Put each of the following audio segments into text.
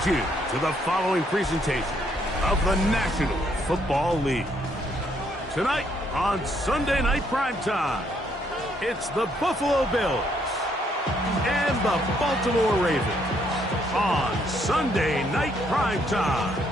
welcomes you to the following presentation of the National Football League. Tonight on Sunday Night Primetime, it's the Buffalo Bills and the Baltimore Ravens on Sunday Night Primetime.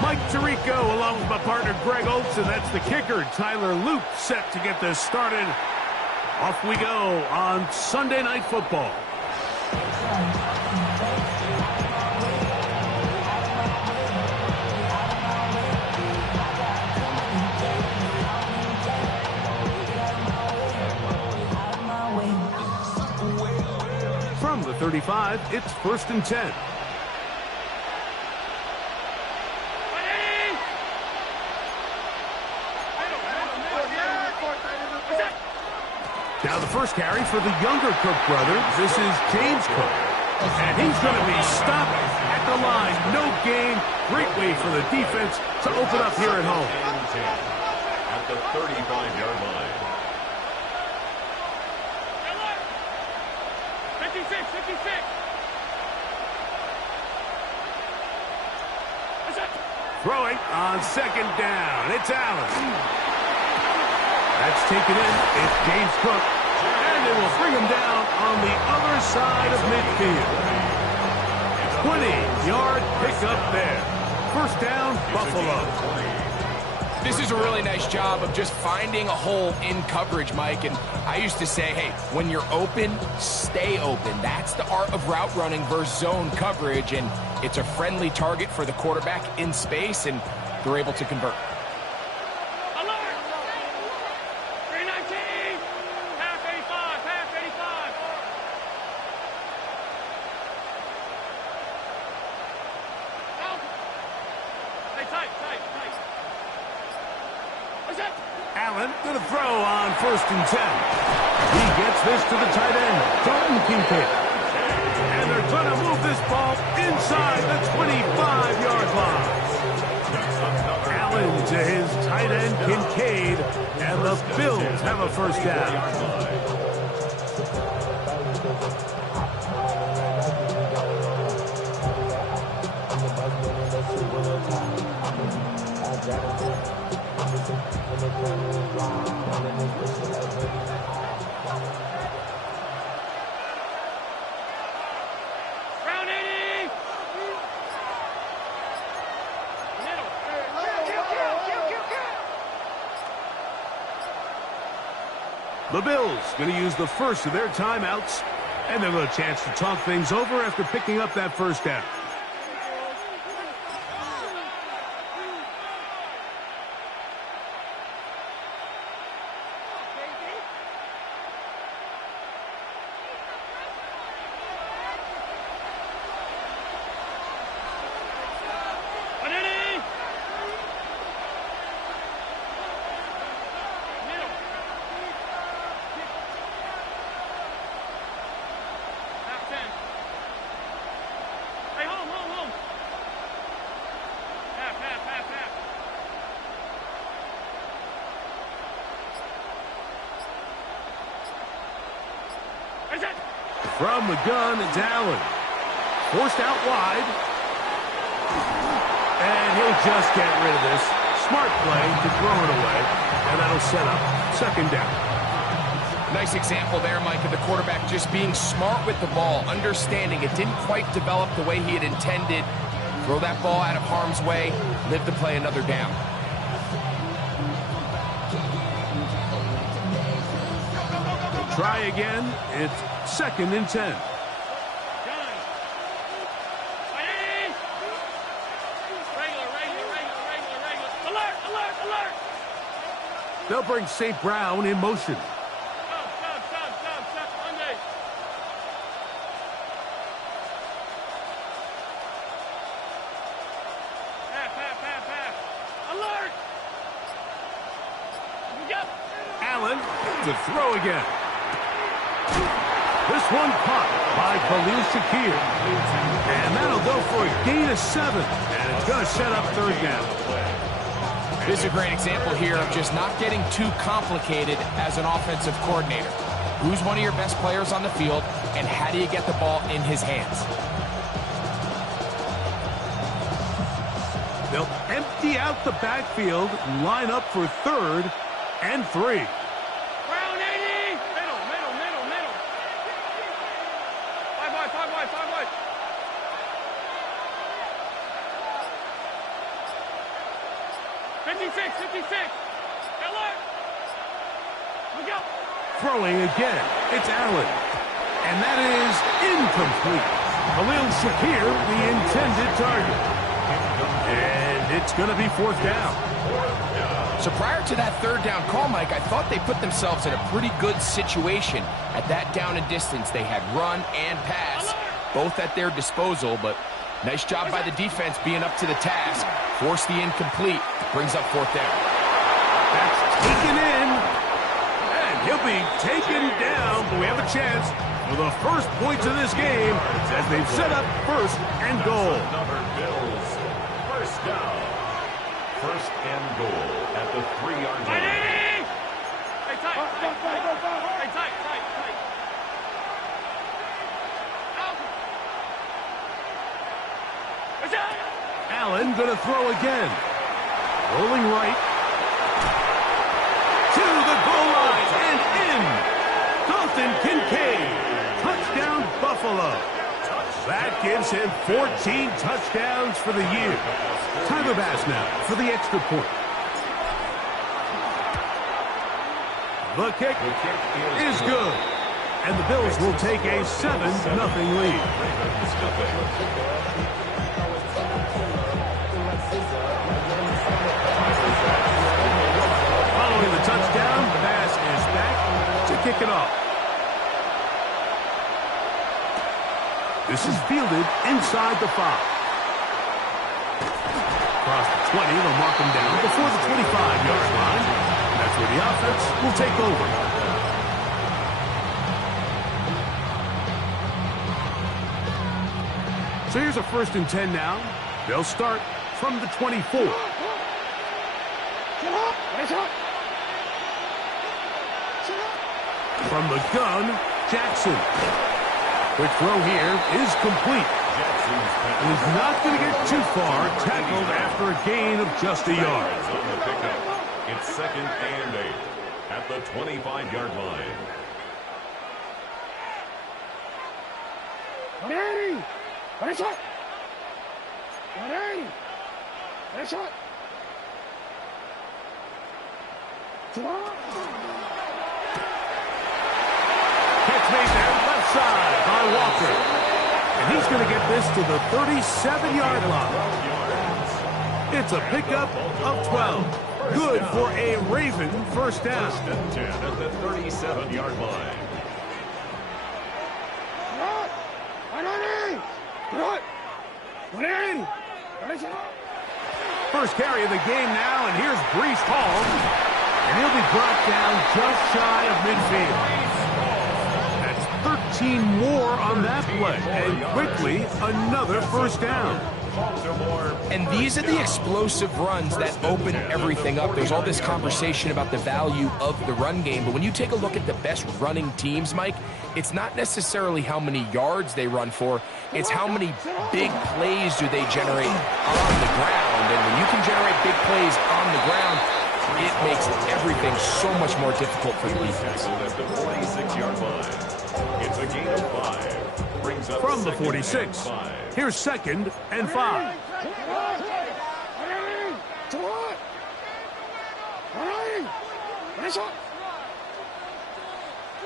Mike Tirico along with my partner Greg Olson. That's the kicker, Tyler Luke, set to get this started. Off we go on Sunday Night Football. From the 35, it's 1st and 10. Now the first carry for the younger Cook brothers. This is James Cook. And he's going to be stopped at the line. No gain. Great way for the defense to open up here at home. At the 35-yard line. 56. Throwing on 2nd down. It's Allen. That's taken in. It's James Cook. And they will bring him down on the other side of midfield. 20-yard pickup there. 1st down, Buffalo. This is a really nice job of just finding a hole in coverage, Mike. And I used to say, hey, when you're open, stay open. That's the art of route running versus zone coverage. And it's a friendly target for the quarterback in space, and they're able to convert. Allen going to throw on 1st and 10. He gets this to the tight end, Dalton Kincaid. And they're going to move this ball inside the 25-yard line. Allen to his tight end, Kincaid, and the Bills have a 1st down. The Bills going to use the first of their timeouts, and they'll have a chance to talk things over after picking up that 1st down. From the gun, it's Allen. Forced out wide. And he'll just get rid of this. Smart play to throw it away. And that'll set up 2nd down. Nice example there, Mike, of the quarterback just being smart with the ball, understanding it didn't quite develop the way he had intended. Throw that ball out of harm's way, live to play another down. Try again. It's 2nd and 10. They'll bring St. Brown in motion. Allen to throw again. This one caught by Khalil Shakir. And for a gain of 7. And it's going to set up third down. This is a great example here of just not getting too complicated as an offensive coordinator. Who's one of your best players on the field, and how do you get the ball in his hands? They'll empty out the backfield and line up for 3rd and 3. Brown 80! Middle. 5 wide. 56. Ellen! Look out! Throwing again. It's Allen. And that is incomplete. Khalil Shakir, the intended target. And it's going to be 4th down. So prior to that 3rd down call, Mike, I thought they put themselves in a pretty good situation. At that down and distance, they had run and pass, both at their disposal, but nice job by the defense being up to the task. Force the incomplete, brings up 4th down. That's taken in, and he'll be taken down, but we have a chance for the first points of this game as they've set up 1st and goal. Another Bills. First down. 1st and goal at the 3-yard line. Hey, tight. Allen going to throw again. Rolling right. To the goal line and in. Dalton Kincaid. Touchdown Buffalo. That gives him 14 touchdowns for the year. Tyler Bass now for the extra point. The kick is good. And the Bills will take a 7-0 lead. Following the touchdown, Bass is back to kick it off. This is fielded inside the 5. Across the 20, they'll mark him down before the 25-yard line. That's where the offense will take over. So here's a 1st and 10 now. They'll start from the 24. From the gun, Jackson. Quick throw here is complete. And he's not going to get too far, tackled after a gain of just a yard. It's 2nd and 8 at the 25-yard line. 180! Finish it! 180! Finish it! Catch made there, left side by Walker. And he's going to get this to the 37-yard line. It's a pickup of 12. Good for a Raven first down. 1st and 10 at the 37-yard line. First carry of the game now, and here's Breece Hall. And he'll be brought down just shy of midfield. That's 13 more on that play. And quickly, another first down. And these are the explosive runs that open everything up. There's all this conversation about the value of the run game, but when you take a look at the best running teams, Mike, it's not necessarily how many yards they run for, it's how many big plays do they generate on the ground. And when you can generate big plays on the ground, it makes everything so much more difficult for the defense. At the 46-yard line. It's a gain of 5. Brings up From the 46, here's 2nd and 5.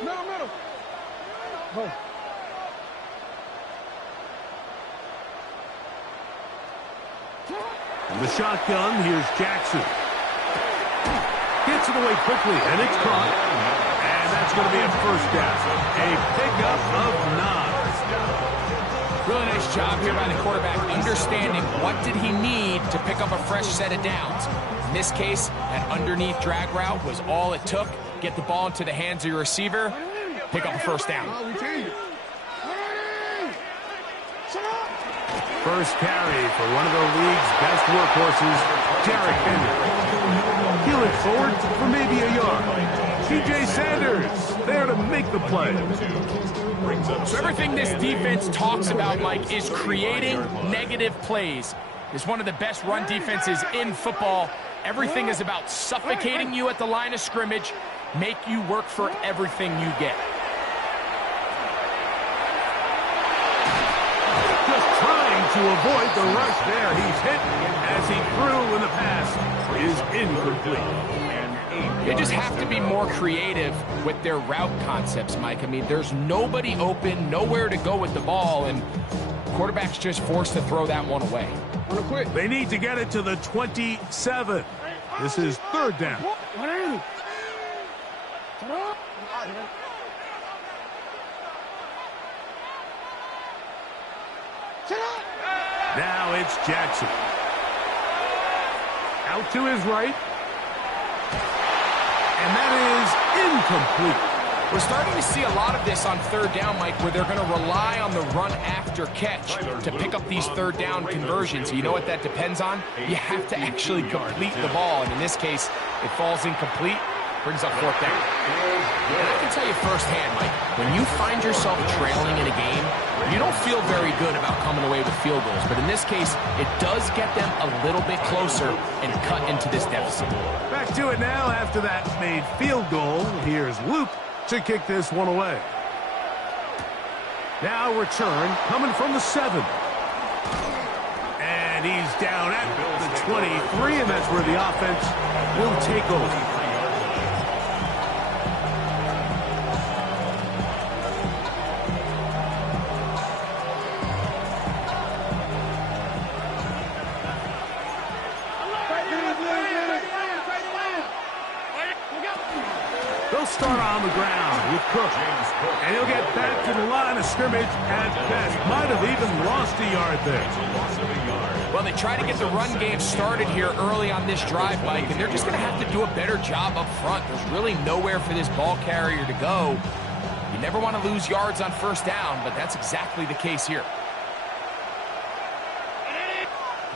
Middle. From the shotgun, here's Jackson. Gets it away quickly, and it's caught. And that's going to be a first down. A pickup of 9. Really nice job here by the quarterback, understanding what did he need to pick up a fresh set of downs. In this case, that underneath drag route was all it took. Get the ball into the hands of your receiver, pick up a first down. First carry for one of the league's best workhorses, Derrick Henry. Peeling forward for maybe a yard. TJ Sanders there to make the play. So everything this defense talks about, Mike, is creating negative plays. It's one of the best run defenses in football. Everything is about suffocating you at the line of scrimmage, make you work for everything you get. Just trying to avoid the rush there. He's hit as he threw, and the pass is incomplete. They just have to be more creative with their route concepts, Mike. I mean, there's nobody open, nowhere to go with the ball, and quarterback's just forced to throw that one away. They need to get it to the 27. This is third down. Now it's Jackson. Out to his right. And that is incomplete. We're starting to see a lot of this on third down, Mike, where they're going to rely on the run after catch to pick up these third down conversions. You know what that depends on? You have to actually complete the ball, and in this case, it falls incomplete, brings up fourth down. And I can tell you firsthand, Mike, when you find yourself trailing in a game, you don't feel very good about coming away with field goals, but in this case, it does get them a little bit closer and cut into this deficit. Back to it now after that made field goal. Here's Luke to kick this one away. Now return coming from the 7. And he's down at the 23, and that's where the offense will take over. They'll start on the ground with Cook. And he'll get back to the line of scrimmage at best. Might have even lost a yard there. Well, they try to get the run game started here early on this drive, Mike, and they're just going to have to do a better job up front. There's really nowhere for this ball carrier to go. You never want to lose yards on first down, but that's exactly the case here.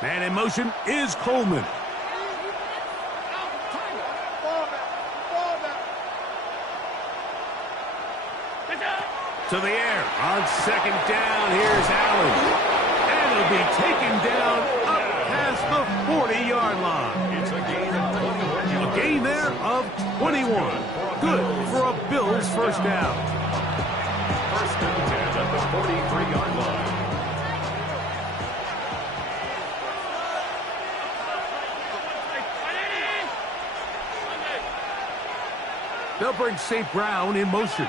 Man in motion is Coleman. To the air on second down. Here's Allen. And it'll be taken down up past the 40-yard line. It's a gain of 21. A gain there of 21. Good for a Bills first down. First and 10 at the 43-yard line. They'll bring St. Brown in motion.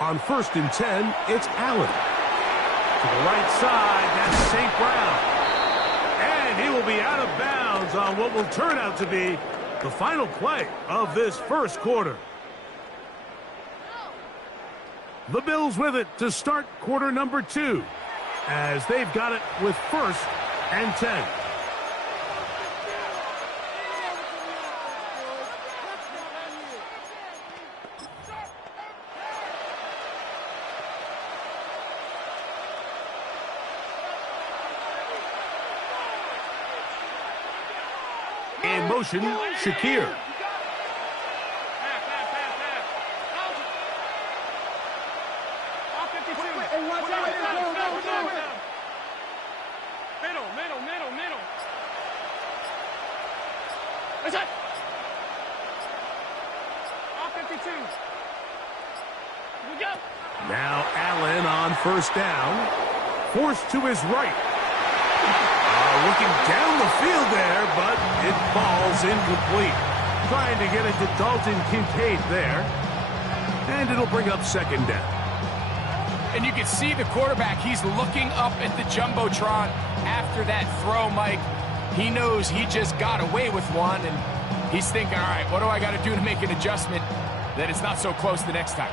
On first and 10, it's Allen. To the right side, that's St. Brown. And he will be out of bounds on what will turn out to be the final play of this first quarter. The Bills with it to start quarter number 2, as they've got it with first and 10. In motion, Shakir. Middle. That's it. All 52. We go. Now Allen on first down. Forced to his right. Looking down the field there, but it falls incomplete. Trying to get it to Dalton Kincaid there. And it'll bring up second down. And you can see the quarterback, he's looking up at the Jumbotron after that throw, Mike. He knows he just got away with one, and he's thinking, all right, what do I got to do to make an adjustment that it's not so close the next time?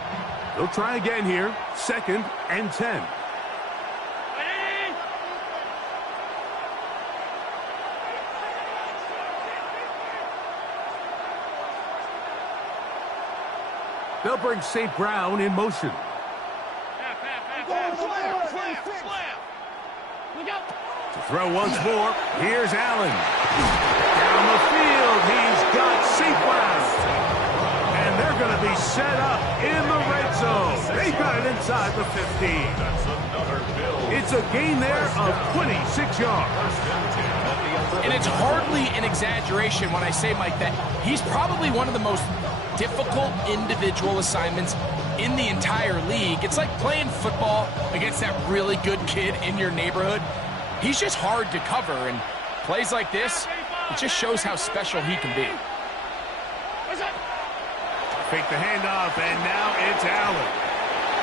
They'll try again here. 2nd and 10. They'll bring St. Brown in motion. To throw once more, here's Allen. Down the field, he's got St. Brown. And they're going to be set up in the red zone. They got it inside the 15. It's a gain there of 26 yards. And it's hardly an exaggeration when I say, Mike, that he's probably one of the most difficult individual assignments in the entire league. It's like playing football against that really good kid in your neighborhood. He's just hard to cover, and plays like this, it just shows how special he can be. Fake the handoff, and now it's Allen.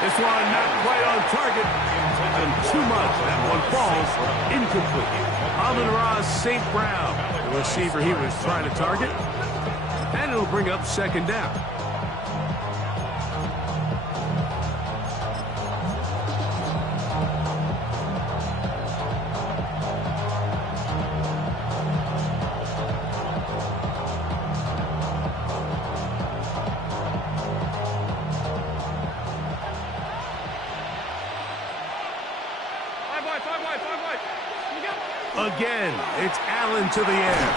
This one not quite on target, and too much. That one falls incomplete. Amon-Ra St. Brown, the receiver he was trying to target, and it'll bring up 2nd down. Again, it's Allen to the air.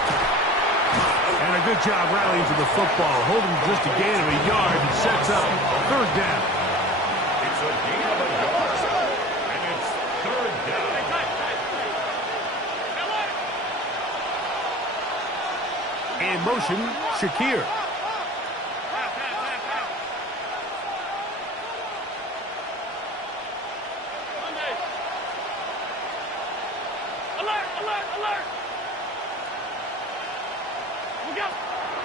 And a good job rallying to the football, holding just a gain of a yard and sets up 3rd down. It's a gain of a yard, and it's 3rd down. In motion, Shakir.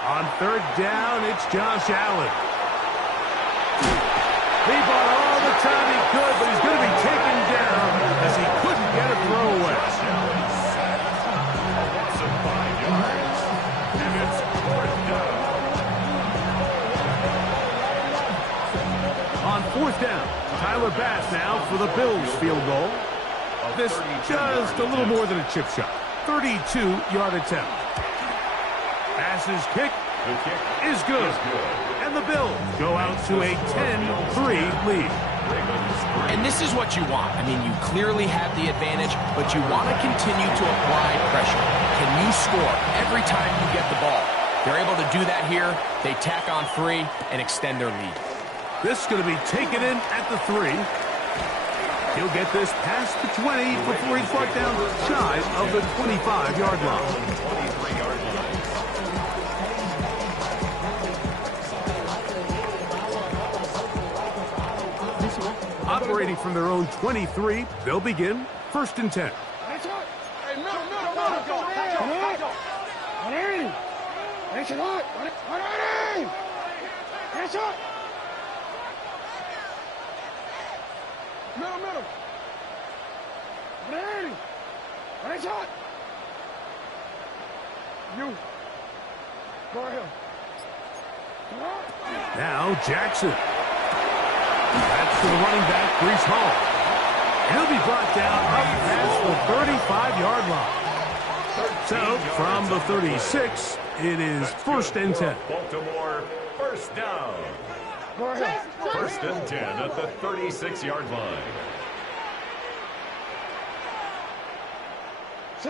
On 3rd down, it's Josh Allen. He bought all the time he could, but he's going to be taken down as he couldn't get a throw away. Loss of 5 yards, and it's 4th down. On 4th down, Tyler Bass now for the Bills field goal. This just a little more than a chip shot. 32-yard attempt. Bass's kick is good. And the Bills go out to a 10-3 lead. And this is what you want. I mean, you clearly have the advantage, but you want to continue to apply pressure. Can you score every time you get the ball? They're able to do that here. They tack on 3 and extend their lead. This is going to be taken in at the 3. He'll get this past the 20 before he's brought down shy of the 25-yard line. 23-yard line. Operating from their own 23, they'll begin 1st and 10. Now Jackson. That's to the running back, Breece Hall. He'll be brought down up past the 35-yard line. So, from the 36, it is 1st and 10. Baltimore, 1st down. 1st and 10 at the 36-yard line. A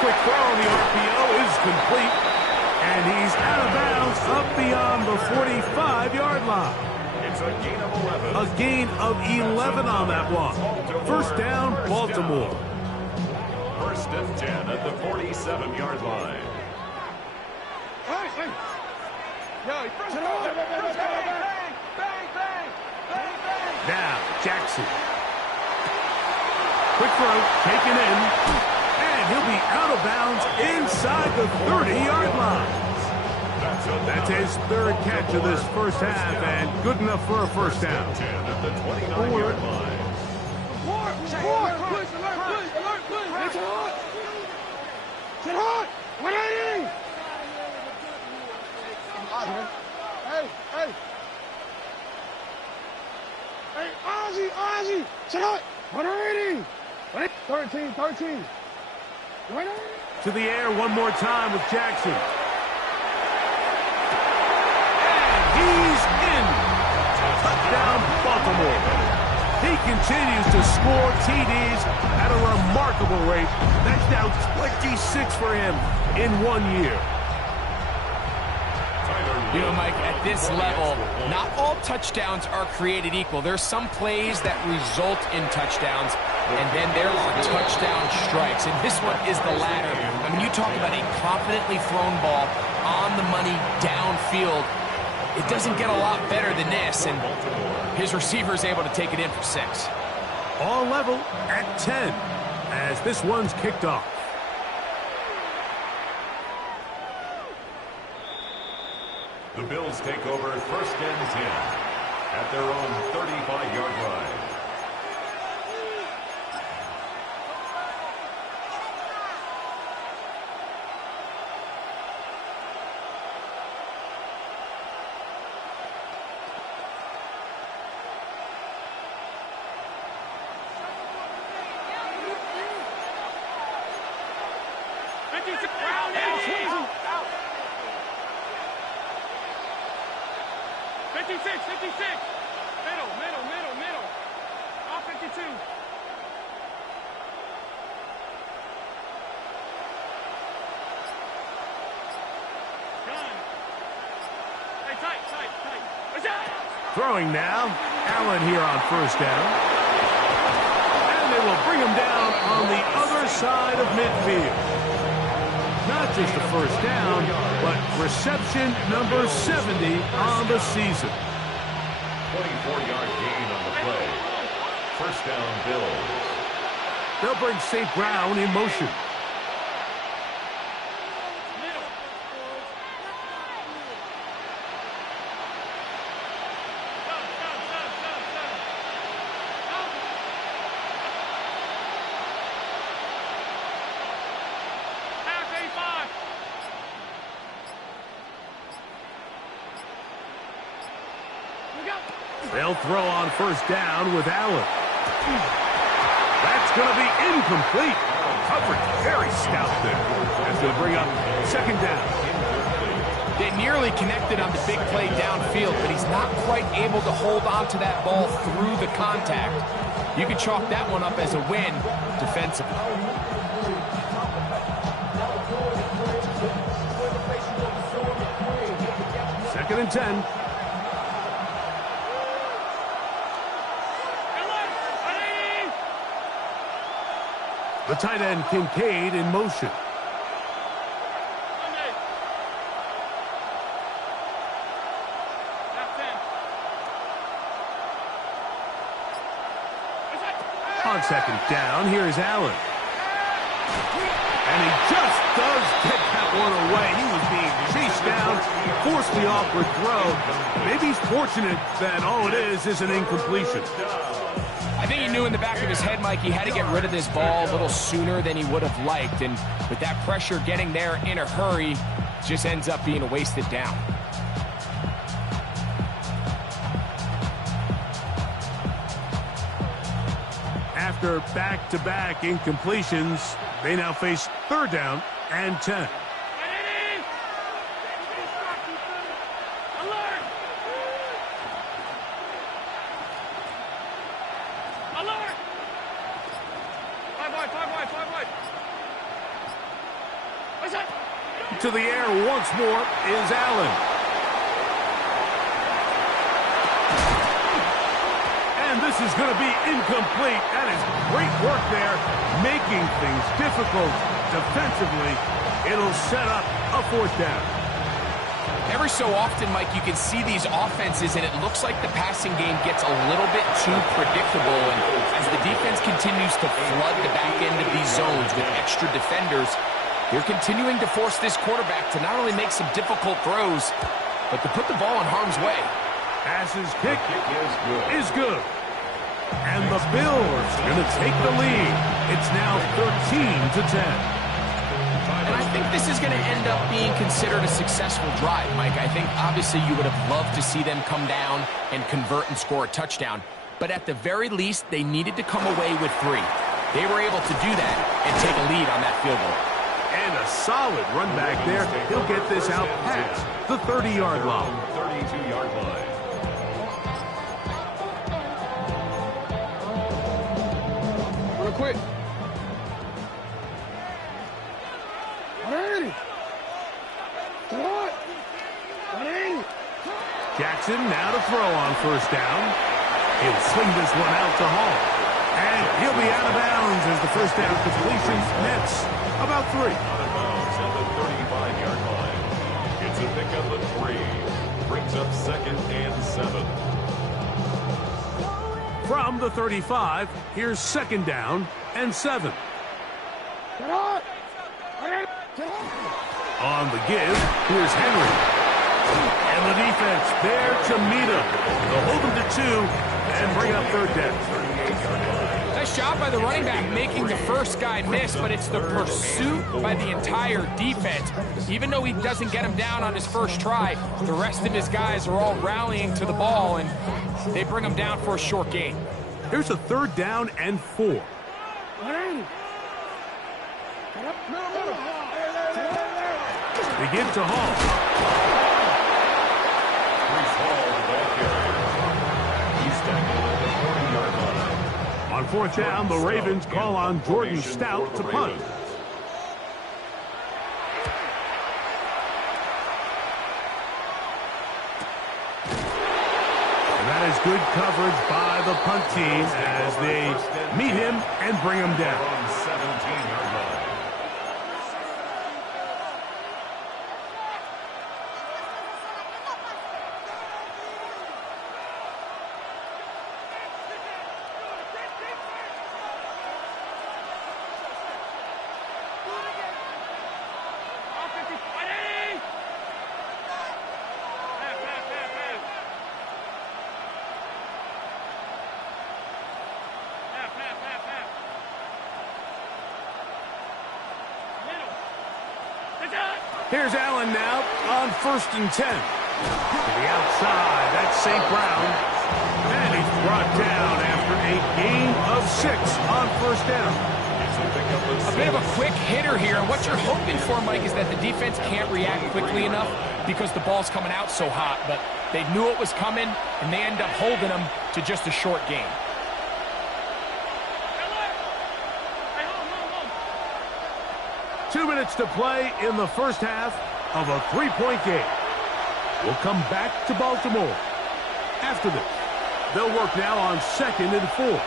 quick throw on the RPO is complete. And he's out of bounds up beyond the 45-yard line. It's a gain of 11. A gain of 11 on that one. 1st down, Baltimore. 1st and 10 at the 47-yard line. Now, Jackson. Quick throw, taken in. And he'll be out of bounds inside the 30-yard line. That's his 3rd catch of this 1st half, and good enough for a 1st down. 10 at the 29-yard line. Hey! Hey. Hey, Ozzie. Shut up. 180. 13. To the air one more time with Jackson. And he's in. Touchdown, Baltimore. He continues to score TDs at a remarkable rate. That's now 26 for him in 1 year. You know, Mike, at this level, not all touchdowns are created equal. There's some plays that result in touchdowns, and then there are touchdown strikes. And this one is the latter. I mean, you talk about a confidently thrown ball on the money downfield. It doesn't get a lot better than this, and his receiver is able to take it in for 6. All level at 10 as this one's kicked off. The Bills take over 1st and 10 at their own 35-yard line. Middle. All 52. Gun. Hey, tight. Throwing now. Allen here on 1st down. And they will bring him down on the other side of midfield. Not just a 1st down, but reception number 70 on the season. 24-yard gain on the play. 1st down, Bills. They'll bring St. Brown in motion. They'll throw on 1st down with Allen. That's going to be incomplete. Coverage very stout there as they bring up 2nd down. They nearly connected on the big play downfield, but he's not quite able to hold on to that ball through the contact. You can chalk that one up as a win defensively. 2nd and 10. The tight end, Kincaid, in motion. On 2nd down, here is Allen. And he just does get that one away. He was being chased down, forced the awkward throw. Maybe he's fortunate that all it is an incompletion. I think he knew in the back of his head, Mike, he had to get rid of this ball a little sooner than he would have liked. And with that pressure getting there in a hurry, just ends up being a wasted down. After back-to-back incompletions, they now face 3rd down and 10. To the air once more is Allen. And this is going to be incomplete. That is great work there, making things difficult defensively. It'll set up a 4th down. Every so often, Mike, you can see these offenses, and it looks like the passing game gets a little bit too predictable. And as the defense continues to flood the back end of these zones with extra defenders, they're continuing to force this quarterback to not only make some difficult throws, but to put the ball in harm's way. Pass's kick is good. And the Bills are going to take the lead. It's now 13-10. And I think this is going to end up being considered a successful drive, Mike. I think obviously you would have loved to see them come down and convert and score a touchdown. But at the very least, they needed to come away with 3. They were able to do that and take a lead on that field goal. And a solid run back there. He'll get this out past the 30-yard line. 32-yard line. Real quick. 180. 180. Jackson now to throw on first down. He'll swing this one out to Hall. And he'll be out of bounds as the first down completion nets about 3. Out of bounds at the 35-yard line. It's a pickup of 3. Brings up 2nd and 7. From the 35, here's 2nd down and 7. On the give, here's Henry. And the defense there to meet him. They'll hold him to 2 and bring up 3rd down. Nice job by the running back making the first guy miss, but it's the pursuit by the entire defense. Even though he doesn't get him down on his first try, the rest of his guys are all rallying to the ball, and they bring him down for a short gain. Here's a 3rd down and 4. They give to Hall. He's tackled at the 40-yard line. On 4th down, the Ravens call on Jordan Stout to punt. And that is good coverage by the punt team as they meet him and bring him down. On 17-yard line. Here's Allen now on 1st and 10. To the outside, that's St. Brown. And he's brought down after a gain of 6 on 1st down. A bit of a quick hitter here. What you're hoping for, Mike, is that the defense can't react quickly enough because the ball's coming out so hot. But they knew it was coming, and they end up holding them to just a short gain. 2 minutes to play in the first half of a 3-point game. We'll come back to Baltimore. After this, they'll work now on 2nd and 4.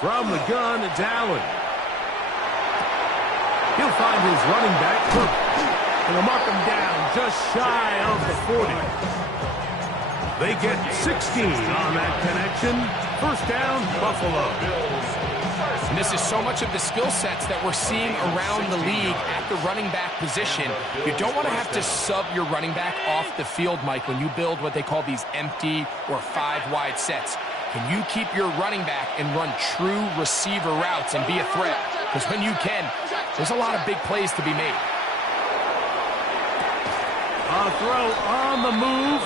From the gun, it's Allen. He'll find his running back, Cook, and he'll mark him down just shy of the 40. They get 16 on that connection. First down, Buffalo. And this is so much of the skill sets that we're seeing around the league at the running back position. You don't want to have to sub your running back off the field, Mike, when you build what they call these empty or 5-wide sets. Can you keep your running back and run true receiver routes and be a threat? Because when you can, there's a lot of big plays to be made. A throw on the move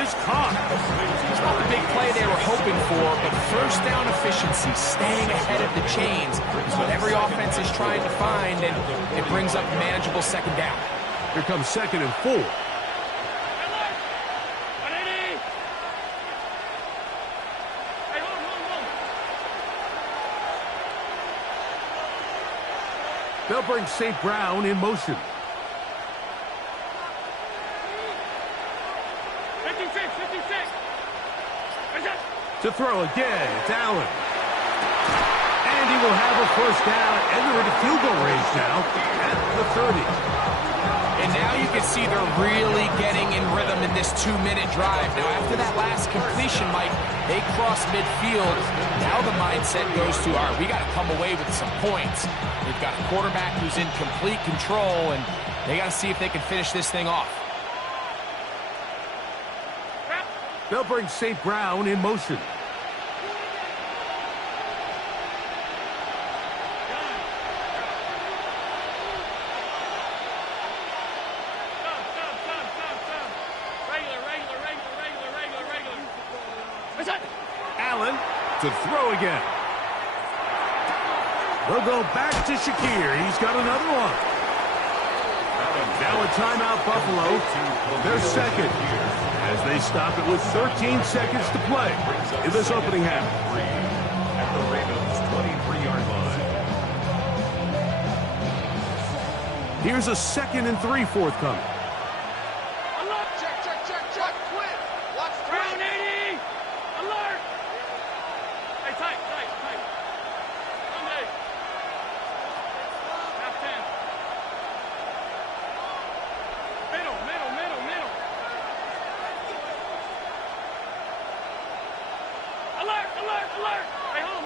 is caught. It's not the big play they were hoping for, but first down efficiency, staying ahead of the chains, is what every offense is trying to find, and it brings up manageable 2nd down. Here comes 2nd and 4. They'll bring St. Brown in motion. 56. To throw again, it's Allen. And he will have a first down, and they're in field goal range now at the 30. And now you can see they're really getting in rhythm in this 2-minute drive. Now, after that last completion, Mike, they cross midfield. Now the mindset goes to, all right, we got to come away with some points. They've got a quarterback who's in complete control, and they got to see if they can finish this thing off. They'll bring St. Brown in motion. Allen to throw again. They'll go back to Shakir. He's got another one. Now a timeout, Buffalo. They're second as they stop it with 13 seconds to play in this opening half. At the Ravens' 23-yard line. Here's a 2nd and 3 forthcoming. Check. Quit. Watch Brown 80. Alert. Hey, tight. Sunday. Half 10. Middle. Alert. Hey, home.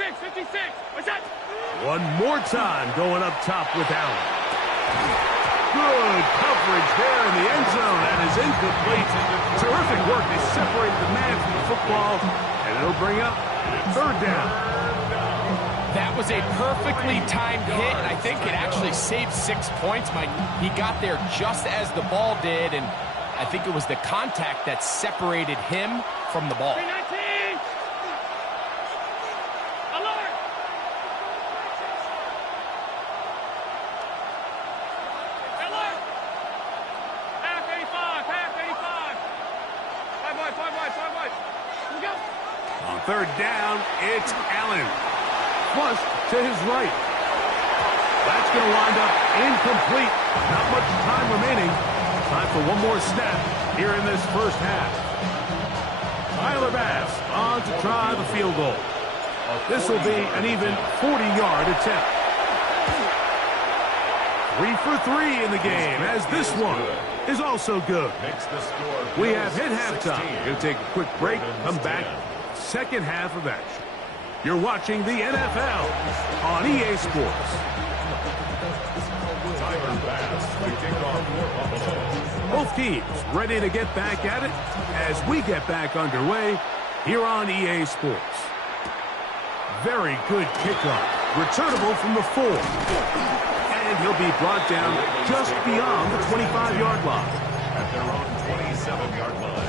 56. What's that? One more time going up top with Allen. Good coverage there in the end zone. That is incomplete. Terrific work. They separated the man from the football, and it'll bring up 3rd down. That was a perfectly timed hit, and I think it actually saved 6 points, Mike. He got there just as the ball did, and I think it was the contact that separated him from the ball. 19. Alert. Half 85. 5 wide. Here we go. On 3rd down, it's Allen. Flushed to his right. That's going to wind up incomplete. Not much time remaining. Time for one more snap here in this first half. Tyler Bass on to try the field goal. This will be an even 40-yard attempt. 3 for 3 in the game, as this one is also good. We have hit halftime. We'll take a quick break, come back, second half of action. You're watching the NFL on EA Sports. Both teams ready to get back at it as we get back underway here on EA Sports. Very good kickoff. Returnable from the 4. And he'll be brought down just beyond the 25-yard line. At their own 27-yard line.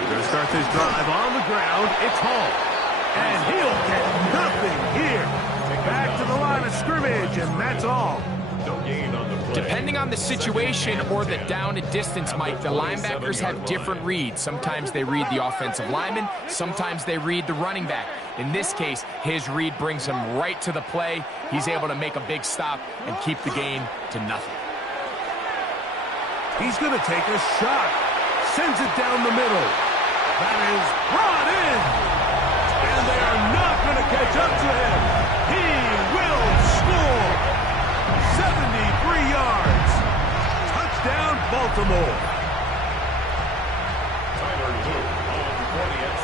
We're going to start this drive on the ground. It's Hall. And he'll get nothing here. Back to the line of scrimmage, and that's all. No gain on the play. Depending on the situation or the down and distance, Mike, the linebackers have different reads. Sometimes they read the offensive lineman. Sometimes they read the running back. In this case, his read brings him right to the play. He's able to make a big stop and keep the gain to nothing. He's going to take a shot. Sends it down the middle. That is brought in. And they are not going to catch up to him. He will score. 73 yards. Touchdown, Baltimore.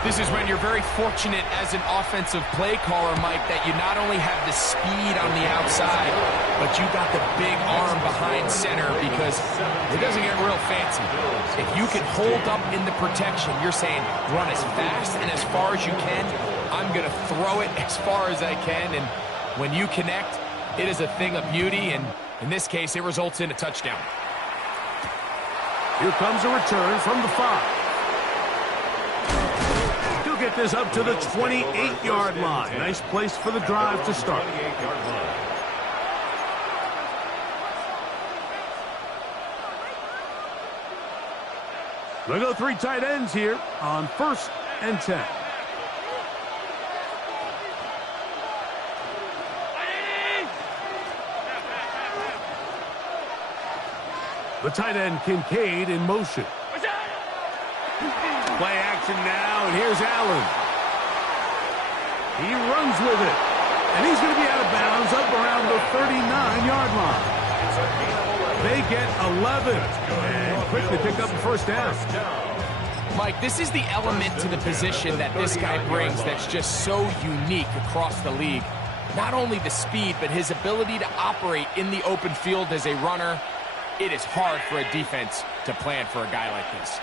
This is when you're very fortunate as an offensive play caller, Mike, that you not only have the speed on the outside, but you got the big arm behind center, because it doesn't get real fancy. If you can hold up in the protection, you're saying run as fast and as far as you can. I'm going to throw it as far as I can, and when you connect, it is a thing of beauty, and in this case, it results in a touchdown. Here comes a return from the 5. He'll get this up to the 28-yard line. Nice place for the drive to start. They'll go 3 tight ends here on 1st and 10. The tight end, Kincaid, in motion. Play action now, and here's Allen. He runs with it. And he's going to be out of bounds up around the 39-yard line. They get 11 and quickly pick up the first down. Mike, this is the element to the position that this guy brings that's just so unique across the league. Not only the speed, but his ability to operate in the open field as a runner. It is hard for a defense to plan for a guy like this.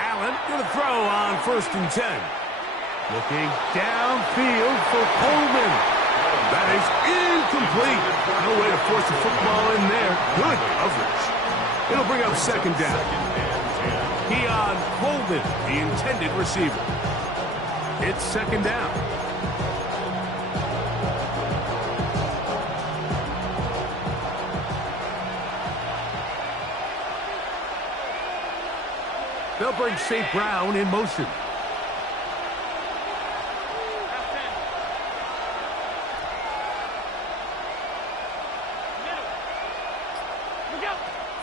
Allen going to throw on 1st and 10. Looking downfield for Coleman. That is incomplete. No way to force the football in there. Good coverage. It'll bring up 2nd down. Keon Coleman, the intended receiver. It's 2nd down. They'll bring St. Brown in motion.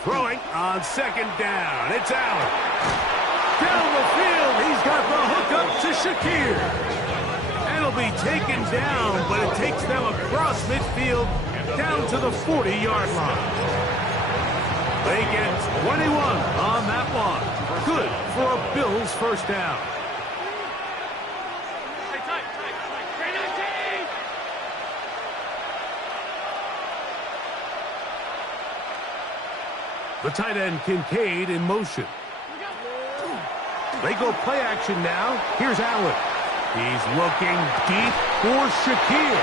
Throwing on 2nd down. It's Allen. Down the field. He's got the hook up to Shakir. And it'll be taken down, but it takes them across midfield down to the 40-yard line. They get 21 on that one. Good for a Bills first down. The tight end, Kincaid, in motion. They go play action now. Here's Allen. He's looking deep for Shakir.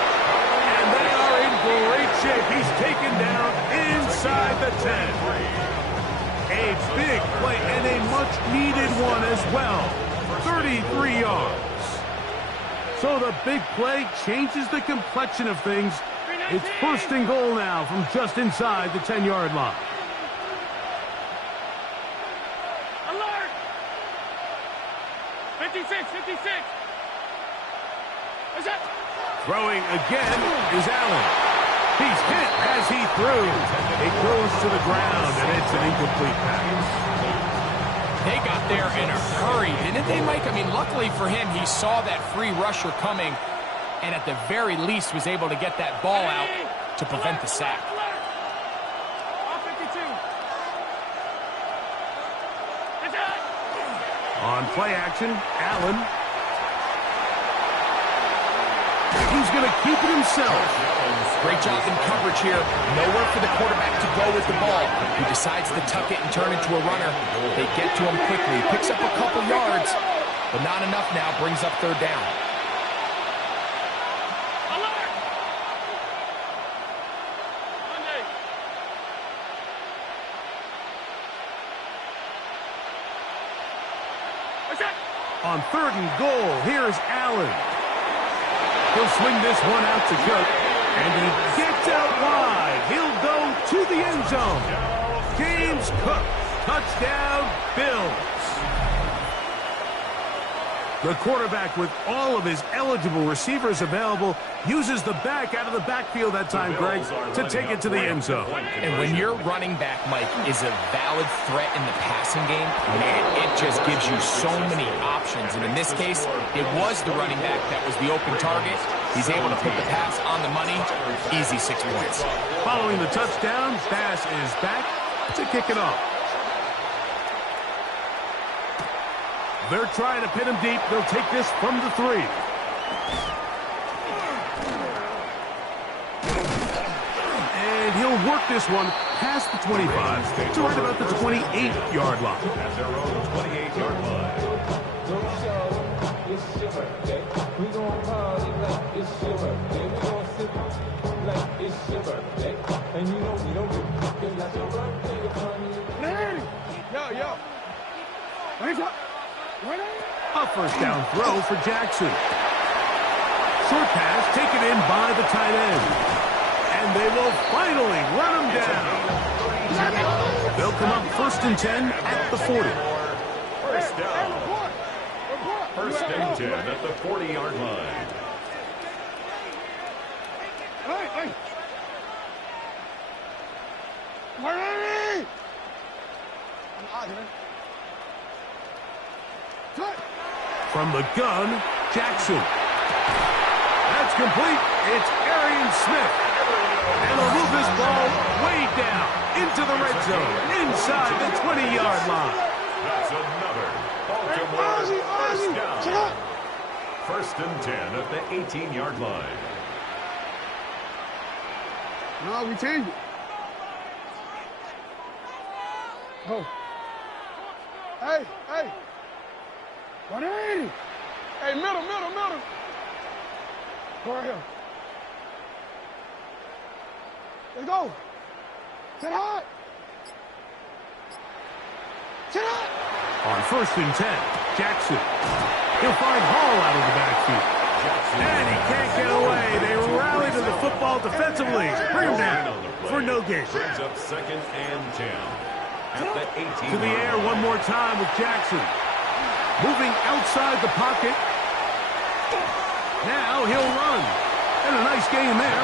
And they are in great shape. He's taken down inside the 10. A big play and a much-needed one as well. 33 yards. So the big play changes the complexion of things. It's 1st and goal now from just inside the 10-yard line. Alert! 56, 56. What's that? Throwing again is Allen. He's hit as he threw. It goes to the ground, and it's an incomplete pass. They got there in a hurry, didn't they, Mike? I mean, luckily for him, he saw that free rusher coming, and at the very least was able to get that ball out to prevent the sack. All 52. On play action, Allen. He's going to keep it himself. Great job in coverage here. Nowhere for the quarterback to go with the ball. He decides to tuck it and turn into a runner. They get to him quickly. Picks up a couple yards, but not enough now. Brings up 3rd down. Alert! Monday. What's that? On 3rd and goal, here's Allen. He'll swing this one out to Cook, and he gets out wide. He'll go to the end zone. James Cook, touchdown, Bills. The quarterback, with all of his eligible receivers available, uses the back out of the backfield that time, Greg, to take it to the end zone. And when your running back, Mike, is a valid threat in the passing game, man, it just gives you so many options. And in this case, it was the running back that was the open target. He's able to put the pass on the money. Easy 6 points. Following the touchdown, Bass is back to kick it off. They're trying to pin him deep. They'll take this from the 3. And he'll work this one past the 25 to right about the 28-yard line. At their own 28-yard line. We gon' party like it's your birthday. We gon' sip like it's your birthday. And you know we don't give a fuck like your birthday. Yo. Where's up? A first down throw for Jackson. Short pass taken in by the tight end. And they will finally run him down. They'll come up 1st and 10 at the 40. First down. First and 10 at the 40-yard line. From the gun, Jackson. That's complete. It's Arian Smith. And he'll move this ball way down into the red zone, inside the 20-yard line. That's another Baltimore first down. First and 10 at the 18-yard line. No, we change it. Oh. Hey, hey. 180. Hey, middle. Go right here. Let's go. Sit high. On 1st and 10, Jackson. He'll find Hall out of the backfield. And he can't get away. They rally to the football defensively. Bring him down for no gain. Brings up 2nd and 10 at the 18. To the air one more time with Jackson. Moving outside the pocket. Now he'll run. And a nice gain there.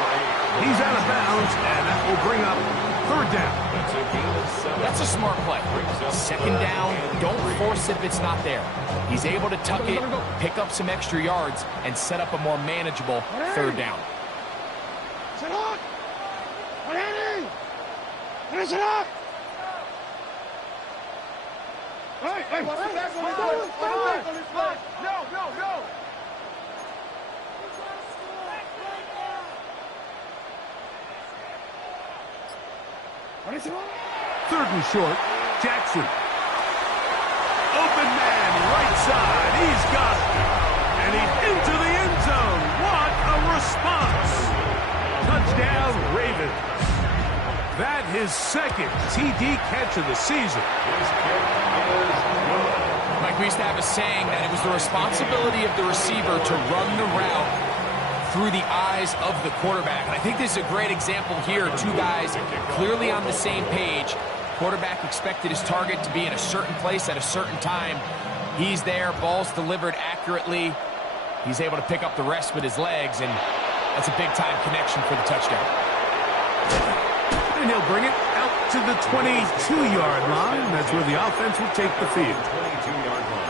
He's out of bounds, and that will bring up 3rd down. That's a gain of 7. That's a smart play. 2nd down, don't force it if it's not there. He's able to tuck it, pick up some extra yards, and set up a more manageable 3rd down. Sit up. 180. Finish it up. Hey, no. What is it? 3rd and short, Jackson. Open man, right side. He's got it. And he's into the end zone. What a response. Touchdown, Ravens. That his 2nd TD catch of the season. Mike, we used to have a saying that it was the responsibility of the receiver to run the route through the eyes of the quarterback. And I think this is a great example here. 2 guys clearly on the same page. Quarterback expected his target to be in a certain place at a certain time. He's there, ball's delivered accurately. He's able to pick up the rest with his legs, and that's a big-time connection for the touchdown. And he'll bring it out to the 22-yard line. That's where the offense will take the field. 22-yard line.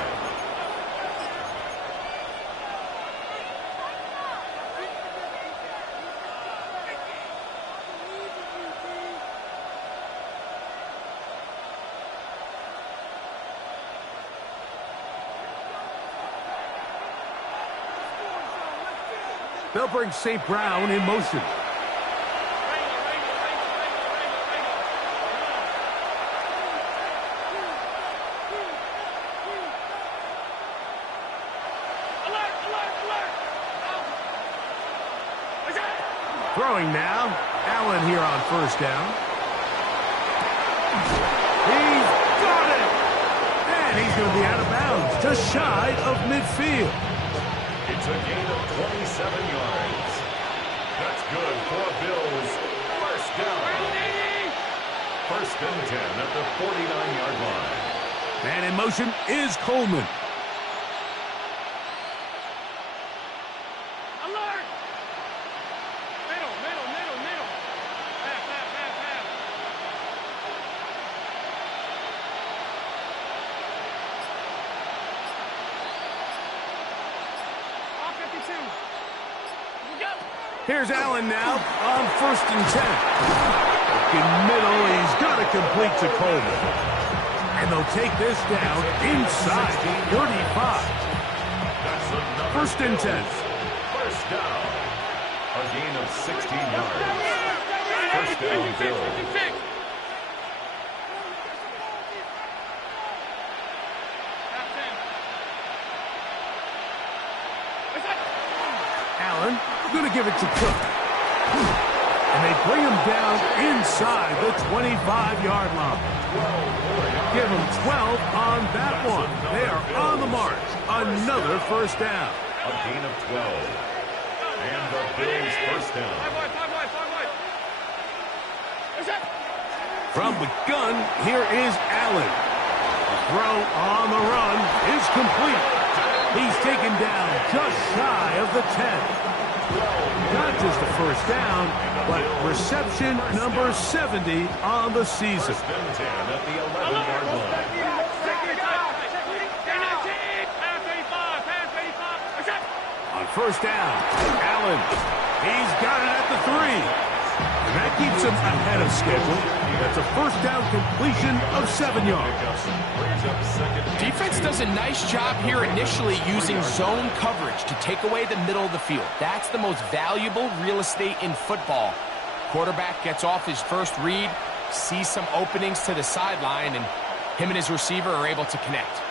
They'll bring St. Brown in motion. Throwing now. Allen here on 1st down. He's got it! And he's going to be out of bounds, just shy of midfield. It's a gain of 27 yards. That's good for Bills. First down. 1st and 10 at the 49-yard line. Man in motion is Coleman. Alert! Middle. Pass. Off 52. Go. Here's Allen now on 1st and 10. In middle, he's got to complete to Coleman. And they'll take this down inside 35. 1st and 10. First down. A gain of 16 yards. First down, Bills. Allen going to give it to Cook. And they bring him down inside the 25-yard line. Give him 12 on that one. They are on the march. Another first down. A gain of 12. And the Bills first down. From the gun, here is Allen. The throw on the run is complete. He's taken down just shy of the 10. Not just a first down, but reception number 70 on the season. First and 10 at the 11-yard line. On first down, Allen. He's got it at the 3. And that keeps him ahead of schedule. That's a first down completion of 7 yards. Defense does a nice job here initially using zone coverage to take away the middle of the field. That's the most valuable real estate in football. Quarterback gets off his first read, sees some openings to the sideline, and him and his receiver are able to connect.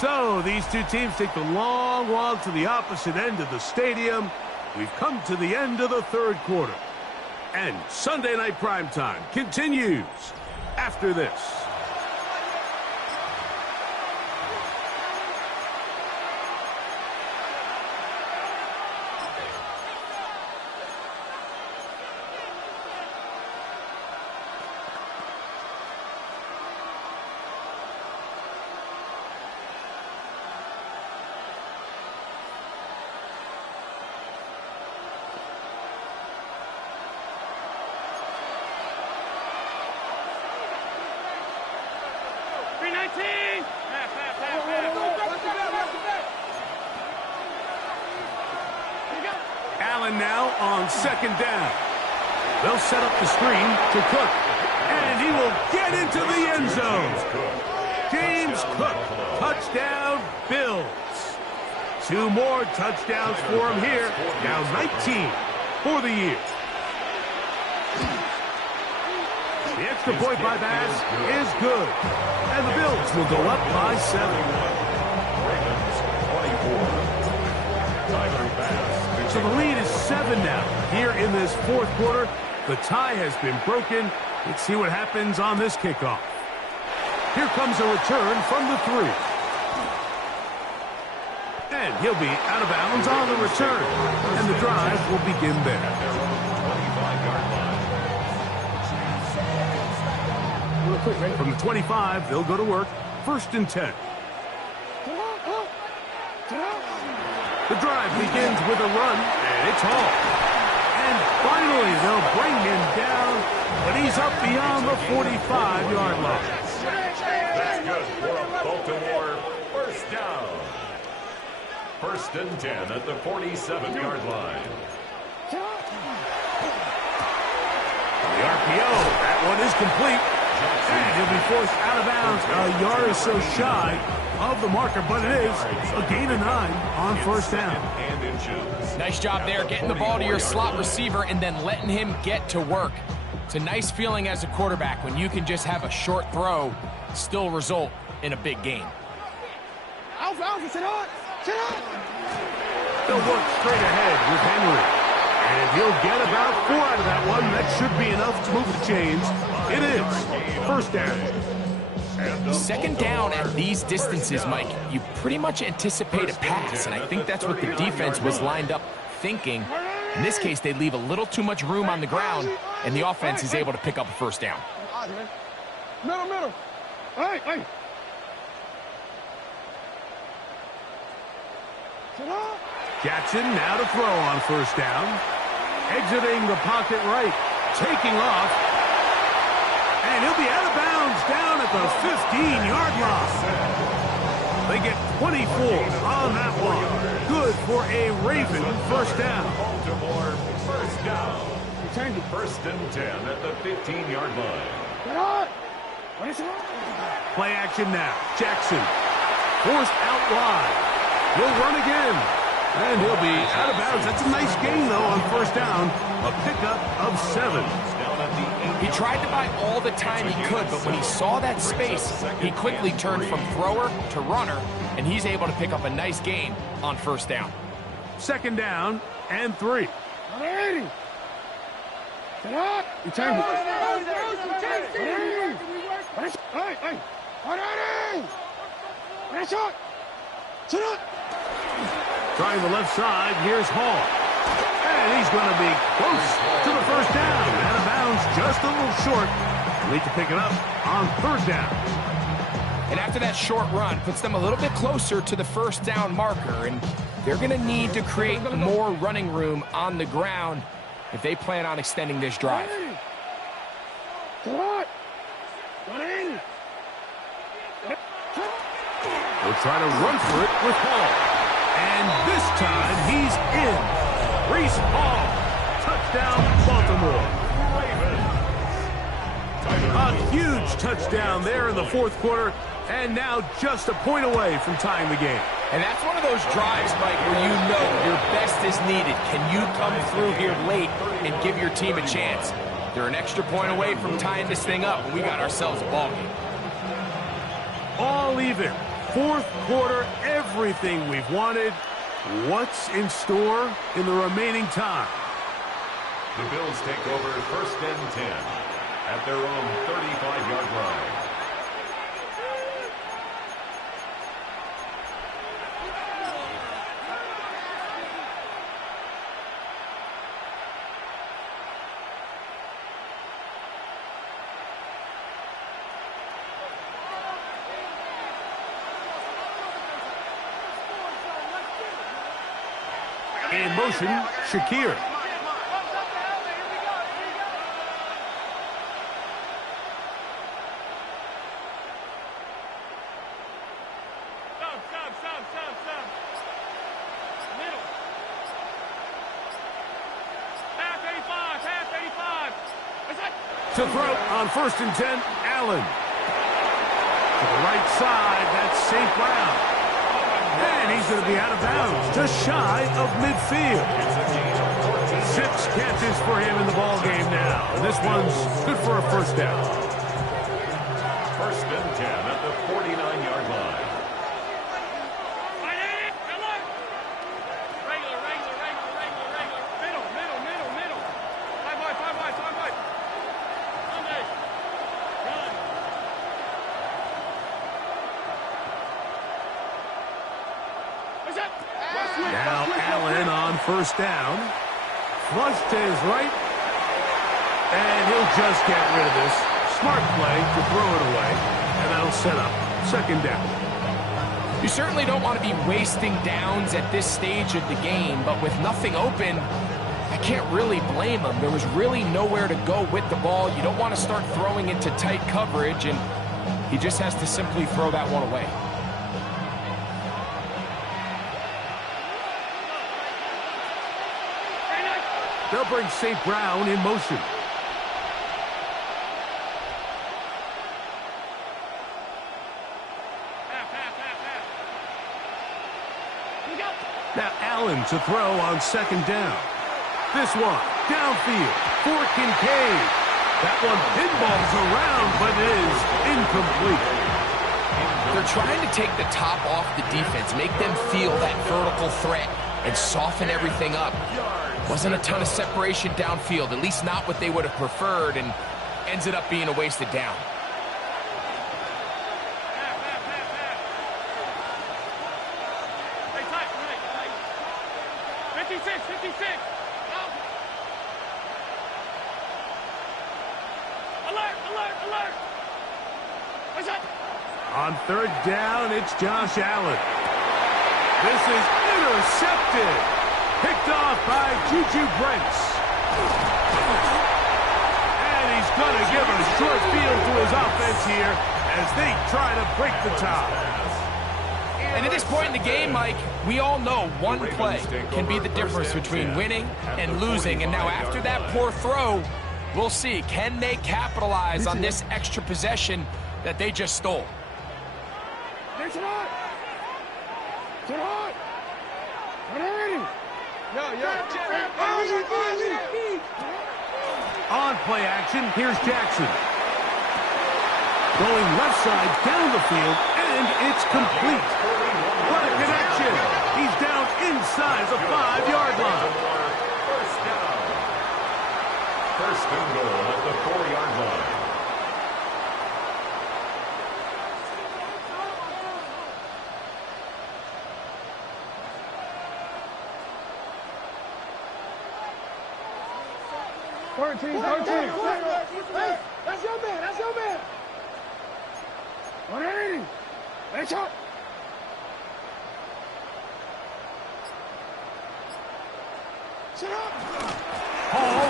So these two teams take the long walk to the opposite end of the stadium. We've come to the end of the third quarter. And Sunday Night Primetime continues after this. Allen now on second down. They'll set up the screen to Cook. And he will get into the end zone. James Cook, touchdown Bills. 2 more touchdowns for him here. Now 19 for the year. The extra point by Bass is good. And the Bills will go up by 7. So the lead is 7 now. Here in this fourth quarter, the tie has been broken. Let's see what happens on this kickoff. Here comes a return from the 3. And he'll be out of bounds on the return. And the drive will begin there. From the 25, they'll go to work. First and 10. The drive begins with a run, and it's Hall. And finally, they'll bring him down, but he's up beyond the 45-yard line. That's good for a Baltimore first down. First and 10 at the 47-yard line. The RPO, that one is complete. And he'll be forced out of bounds a yard or so shy of the marker, but it is a gain of 9 on first down. Nice job there, getting the ball to your slot receiver and then letting him get to work. It's a nice feeling as a quarterback when you can just have a short throw, still result in a big gain. Alpha, sit on! They'll work straight ahead with Henry. And he'll get about 4 out of that one. That should be enough to move the chains. It is first down. Second down at these distances, Mike, you pretty much anticipate a pass, and I think that's what the defense was lined up thinking. In this case, they leave a little too much room on the ground, and the offense is able to pick up a first down. Middle. Hey. Jackson now to throw on first down. Exiting the pocket right. Taking off. And he'll be out of bounds down at the 15-yard line. They get 24 on that one. Good for a Raven first down. Baltimore first down. First and 10 at the 15-yard line. Play action now. Jackson forced out wide. He'll run again. And he'll be out of bounds. That's a nice gain, though, on first down. A pickup of 7. He tried to buy all the time he could, but when he saw that space, he quickly turned from thrower to runner, and he's able to pick up a nice gain on first down. Second down and 3. Hey. That's shot. Sit up. Trying the left side, here's Hall. And he's going to be close to the first down. Out of bounds, just a little short. Need to pick it up on third down. And after that short run, puts them a little bit closer to the first down marker. And they're going to need to create more running room on the ground if they plan on extending this drive. They'll try to run for it with Hall. And this time, he's in. Breece Hall. Touchdown, Baltimore. A huge touchdown there in the fourth quarter. And now just a point away from tying the game. And that's one of those drives, Mike, where you know your best is needed. Can you come through here late and give your team a chance? They're an extra point away from tying this thing up, and we got ourselves a ball game. All even. Fourth quarter, everything we've wanted. What's in store in the remaining time? The Bills take over first and 10 at their own 35-yard line. In motion, Shakir. To throw on first and 10, Allen. To the right side, that's St. Brown. And he's going to be out of bounds, just shy of midfield. 6 catches for him in the ball game now. And this one's good for a first down. First and 10 at the 49-yard line. Now Allen on first down. Flush to his right. And he'll just get rid of this. Smart play to throw it away. And that'll set up second down. You certainly don't want to be wasting downs at this stage of the game, but with nothing open, I can't really blame him. There was really nowhere to go with the ball. You don't want to start throwing into tight coverage, and he just has to simply throw that one away. They'll bring St. Brown in motion. Now Allen to throw on second down. This one, downfield, for Kincaid. That one pinballs around, but it is incomplete. They're trying to take the top off the defense, make them feel that vertical threat, and soften everything up. Wasn't a ton of separation downfield, at least not what they would have preferred, and ends it up being a wasted down. On third down, it's Josh Allen. This is intercepted. Picked off by Juju Brents. And he's going to give a short field to his offense here as they try to break the tie. And at this point in the game, Mike, we all know one play can be the difference between winning and losing. And now after that poor throw, we'll see, can they capitalize on this extra possession that they just stole? On play action, here's Jackson. Going left side down the field, and it's complete. What a connection. He's down inside the 5-yard line. First down. First and goal at the 4-yard line. 13. Hey, that's your man. That's your man. 180. Let's go. Sit up. Hall,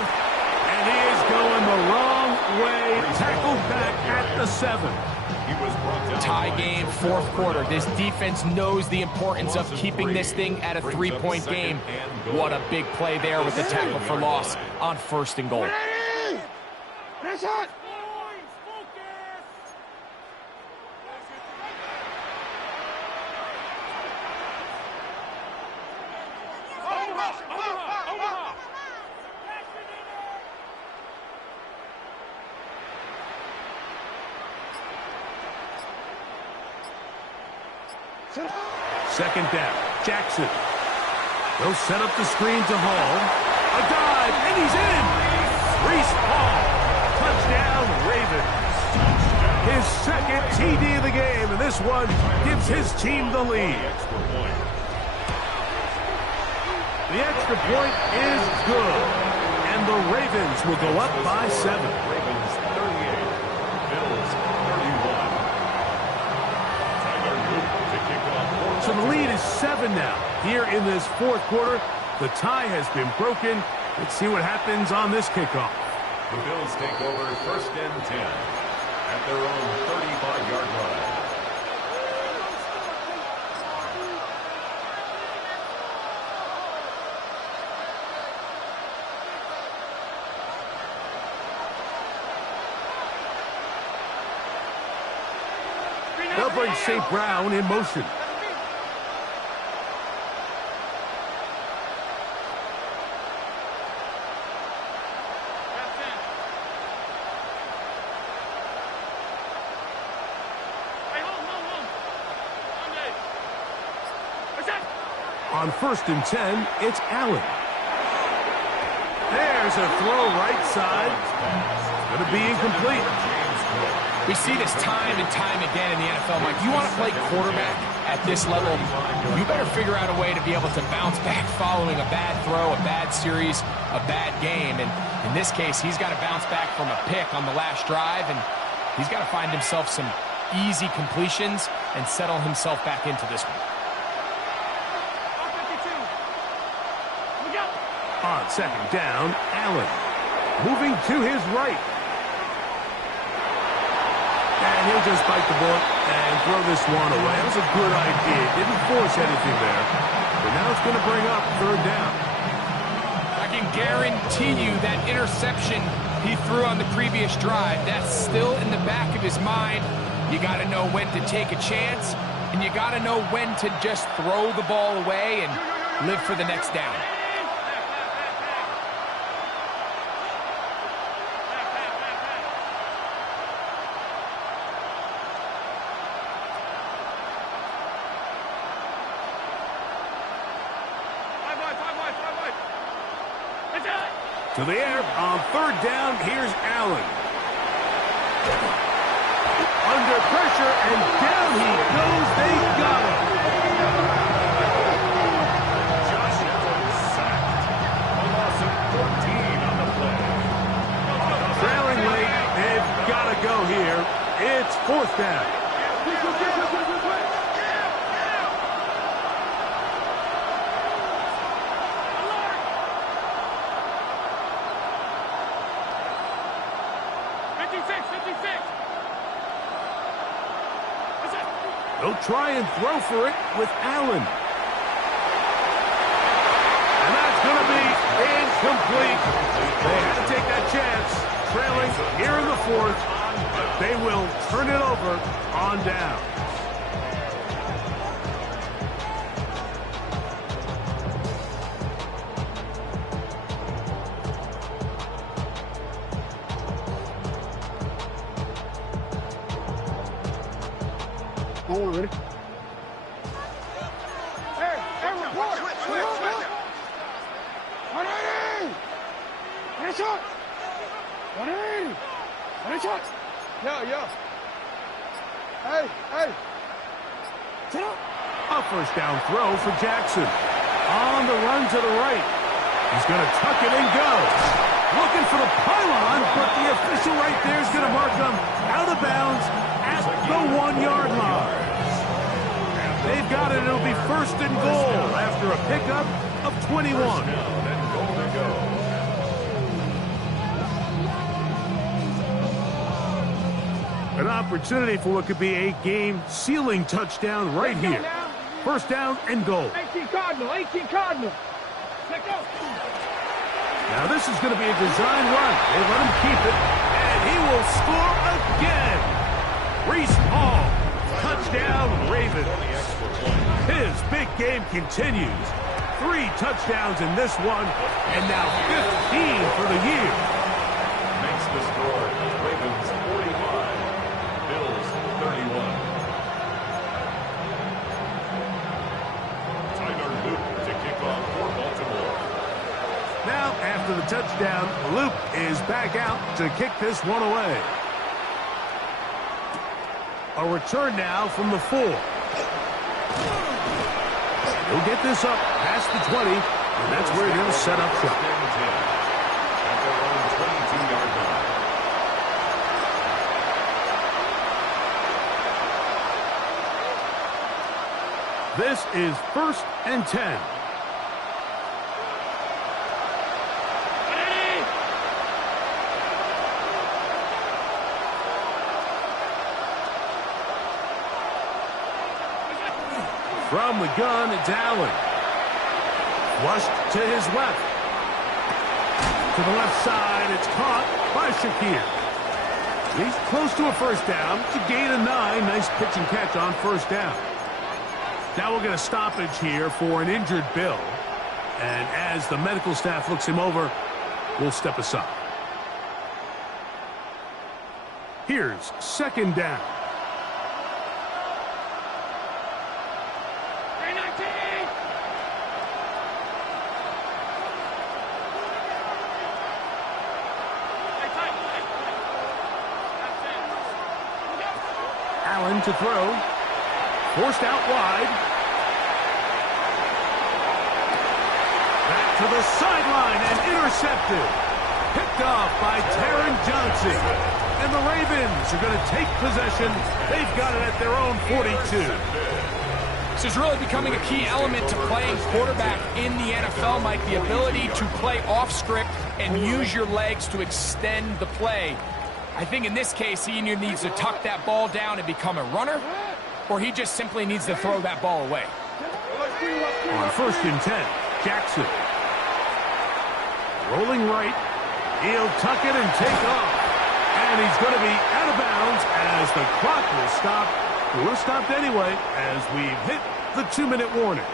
and he is going the wrong way. Tackled back at the 7. He was brought down. Tie game, fourth quarter. This defense knows the importance of keeping this thing at a three-point game. What a big play there with the tackle for loss on 1st and goal. 180. Let's go. Second down. Jackson. They'll set up the screen to Hall. A dive, and he's in. Breece Hall. Touchdown, Ravens. His second TD of the game, and this one gives his team the lead. The extra point is good, and the Ravens will go up by 7. Ravens 38, Bills 31. Tyler Luke to kick off. So the lead is 7 now. Here in this fourth quarter, the tie has been broken. Let's see what happens on this kickoff. The Bills take over 1st and 10 at their own 35-yard line. They'll bring St. Brown in motion. On 1st and 10, it's Allen. There's a throw right side. Going to be incomplete. We see this time and time again in the NFL, Mike. You want to play quarterback at this level, you better figure out a way to be able to bounce back following a bad throw, a bad series, a bad game. And in this case, he's got to bounce back from a pick on the last drive, and he's got to find himself some easy completions and settle himself back into this one. On 2nd down, Allen. Moving to his right. And he'll just bite the bullet and throw this one away. That was a good idea. Didn't force anything there. But now it's going to bring up 3rd down. I can guarantee you that interception he threw on the previous drive, that's still in the back of his mind. You got to know when to take a chance, and you got to know when to just throw the ball away and live for the next down. To the air on 3rd down, here's Allen. Under pressure, and down he goes. They got him. Josh Allen sacked. A loss of 14 on the play. Trailing late, they've got to go here. It's 4th down. 56. They'll try and throw for it with Allen. And that's going to be incomplete. They had to take that chance. Trailing here in the 4th. They will turn it over on down. Ready? Hey, report! 180! 180 shot! 180! 180 shot! Yo. Hey! Sit up! A 1st down throw for Jackson. On the run to the right. He's going to tuck it and go. Looking for the pylon, but the official right there is going to mark them out of bounds at the 1-yard line. They've got it. It'll be first and goal after a pickup of 21. First down and goal to go. An opportunity for what could be a game-sealing touchdown right here. First down and goal. 18 Cardinal, 18 Cardinal. Let go. Now this is going to be a design run. They let him keep it, and he will score again. Breece Hall, touchdown Ravens. His big game continues. 3 touchdowns in this one, and now 15 for the year. Makes the score Ravens 45, Bills 31. Tyler Luke to kick off for Baltimore. Now, after the touchdown, Luke is back out to kick this one away. A return now from the 4. He'll get this up past the 20, and that's where he'll set up shop. At their own 22-yard line. This is first and 10. From the gun, it's Allen. Flushed to his left. To the left side, it's caught by Shakir. He's close to a first down. It's a gain of 9. Nice pitch and catch on first down. Now we'll get a stoppage here for an injured Bill. And as the medical staff looks him over, we'll step aside. Here's second down. Allen to throw. Forced out wide. Back to the sideline and intercepted. Picked off by Taron Johnson. And the Ravens are going to take possession. They've got it at their own 42. This is really becoming a key element to playing quarterback in the NFL, Mike. The ability to play off script and use your legs to extend the play. I think in this case, he either needs to tuck that ball down and become a runner, or he just simply needs to throw that ball away. On first and 10, Jackson. Rolling right. He'll tuck it and take off. And he's going to be out of bounds as the clock will stop. We're stopped anyway as we've hit the 2-minute warning.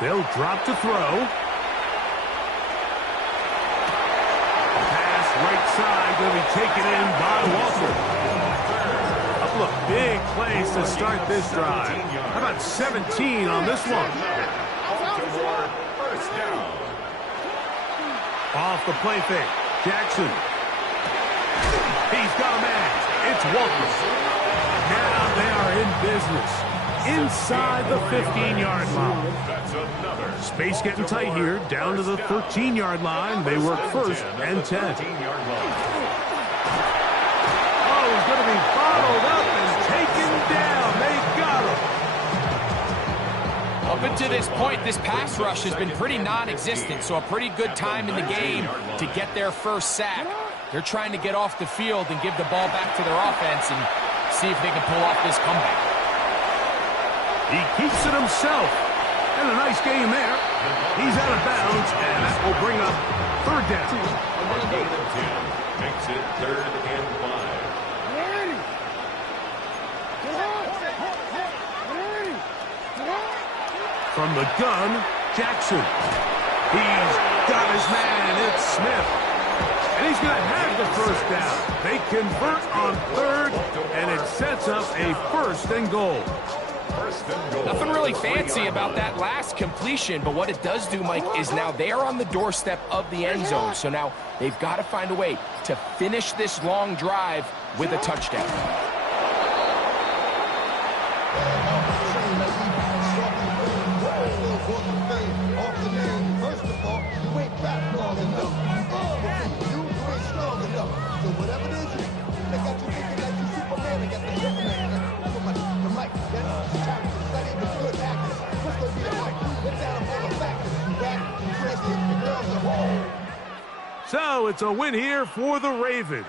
They'll drop to throw. Pass right side going to be taken in by Walker. A couple of big plays to start this drive. How about 17 on this one? First down. Off the play fake. Jackson. He's got a man. It's Walker. Now they are in business. Inside the 15-yard line. That's another. Space getting tight here. Down to the 13-yard line. They work first and 10. 13-yard line. Oh, he's going to be bottled up and taken down. They got him. Up until this point, this pass rush has been pretty non-existent, so a pretty good time in the game to get their first sack. They're trying to get off the field and give the ball back to their offense and see if they can pull off this comeback. He keeps it himself. And a nice game there. He's out of bounds, and that will bring up third down. A gain of 10 makes it 3rd and 5. From the gun, Jackson. He's got his man. It's Smith. And he's going to have the first down. They convert on third, and it sets up a first and goal. First and goal. Nothing really fancy about that last completion, but what it does do, Mike, is now they are on the doorstep of the end zone. So now they've got to find a way to finish this long drive with a touchdown. So it's a win here for the Ravens.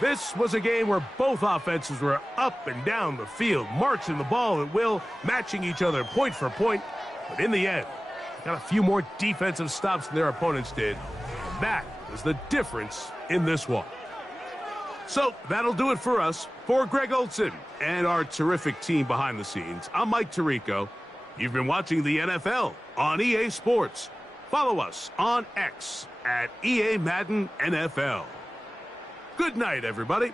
This was a game where both offenses were up and down the field, marching the ball at will, matching each other point for point. But in the end, got a few more defensive stops than their opponents did. That is the difference in this one. So that'll do it for us. For Greg Olson and our terrific team behind the scenes, I'm Mike Tirico. You've been watching the NFL on EA Sports. Follow us on X at EA Madden NFL. Good night, everybody.